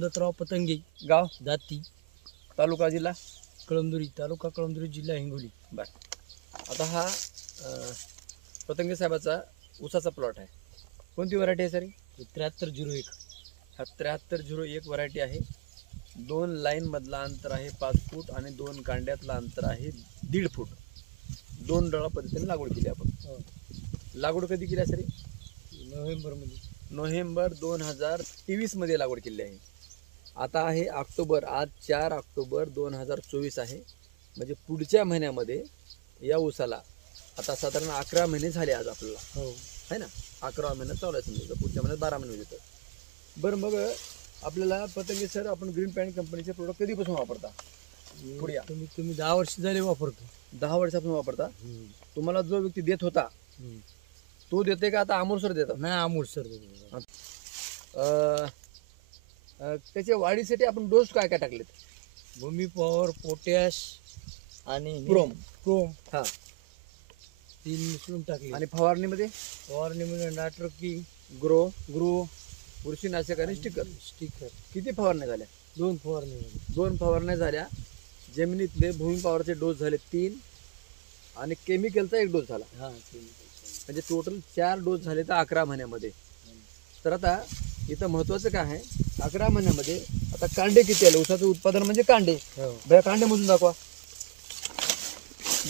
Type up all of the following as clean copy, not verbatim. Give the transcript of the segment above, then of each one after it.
दत्तराव पतंगे, गाव दाती, तालुका जिल्हा कळमनुरी, तालुका कळमनुरी, जिल्हा हिंगोली. बर. आता हा पतंगे साहेबाचा ऊसाचा प्लॉट आहे. कोणती व्हरायटी आहे सर? 7301. हा 7301 व्हरायटी आहे. 2 लाईन मधला अंतर आहे 5 फूट आणि 2 कांड्यातला अंतर आहे 1.5 फूट. 2 डळा पद्धतीने लागवड केली आपण. लागवड कधी केली सर? नोव्हेंबरमध्ये. नोव्हेंबर 2023 मध्ये लागवड केली आहे. आता आहे ऑक्टोबर, आज 4 ऑक्टोबर 2024 आहे. म्हणजे पुढच्या महिन्यामध्ये या ऊसाला आता साधारण 11 महिने झाले आज आपल्याला, हो है ना. 11 महिन्यात चालू आहे समजा, पुढच्या महिन्यात 12 महिने होते. बरं, मग आपल्याला पतंगे सर आपण ग्रीन पॅन्ट कंपनीचे प्रोडक्ट कधीपासून वापरता? पुढे या. तुम्ही 10 वर्ष झाले वापरतो. 10 वर्षापासून वापरता. तुम्हाला जो व्यक्ती देत होता तो देते का आता अमोल सर देतात? नाही, अमोल सर. त्याच्या वाढीसाठी आपण डोस काय काय टाकलेत? भूमी पॉवर, पोटॅश आणि क्रोम. हा. 3 मिसळून टाकले. आणि फवारणीमध्ये फवारणीमध्ये नायट्रोकी, ग्रो, ग्रो, बुरशीनाशक आणि स्टिकर. स्टिकर. किती फवारण्या झाल्या? 2 फवारणी. 2 फवारण्या झाल्या. जमिनीतले भूमी पॉवरचे डोस झाले 3 आणि केमिकलचा 1 डोस झाला. हा, म्हणजे टोटल 4 डोस झाले तर 11 महिन्यामध्ये. तर आता इथं महत्वाचं काय आहे, 11 महिन्यामध्ये आता कांडे किती आले? ऊसाचं उत्पादन म्हणजे कांडे. बघा, कांडे मोजून दाखवा.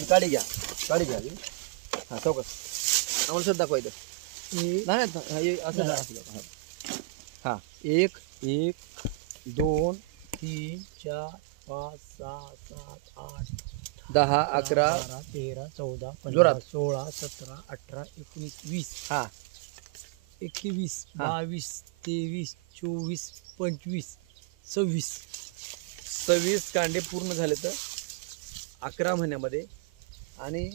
काढी घ्या. हा, चौकस आम्हाला सर दाखवा इथं. नाही असं नाही. हा, 1 2 3 4 5 6 7 8 10 11 12 13 14 जोरात. 15 16 17 18 19 20. हा, 21 हा. 22 23 24 25 26. 26 कांडे पूर्ण झाले तर 11 महिन्यामध्ये. आणि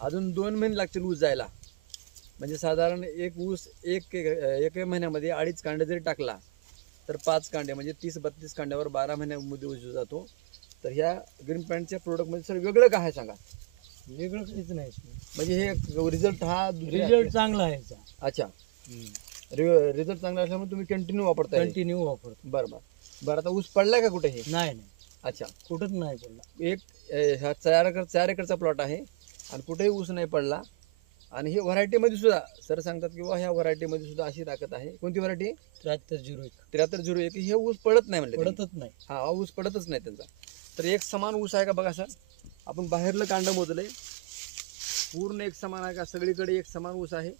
अजून 2 महिने लागतील ऊस जायला. म्हणजे साधारण एक ऊस एक महिन्यामध्ये 2.5 कांडे जरी टाकला तर 5 कांडे म्हणजे 30-32 कांड्यावर 12 महिन्यामध्ये ऊस जातो. तर ह्या ग्रीन पॅन्टच्या प्रोडक्टमध्ये सर वेगळं काय आहे सांगा? वेगळं काहीच नाही. म्हणजे हे रिझल्ट हा रिझल्ट चांगला आहे याचा. अच्छा, रिझल्ट चांगला असल्यामुळे तुम्ही कंटिन्यू वापरता? कंटिन्यू वापरतो. बरं. आता ऊस पडलाय का कुठे? हे नाही. अच्छा, कुठंच नाही पडला. हा 4 एकरचा प्लॉट आहे आणि कुठेही ऊस नाही पडला. आणि हे व्हरायटीमध्ये सुद्धा सर सांगतात की ह्या व्हरायटीमध्ये सुद्धा अशी ताकद आहे. कोणती व्हरायटी? 7301. 7301. हे ऊस पडत नाही म्हणले. पडतच नाही. हा, ऊस पडतच नाही त्यांचा. तर एक समान ऊस आहे का बघा सर. आपण बाहेरलं कांड मोजलंय, पूर्ण एक समान आहे का? सगळीकडे एक समान ऊस आहे.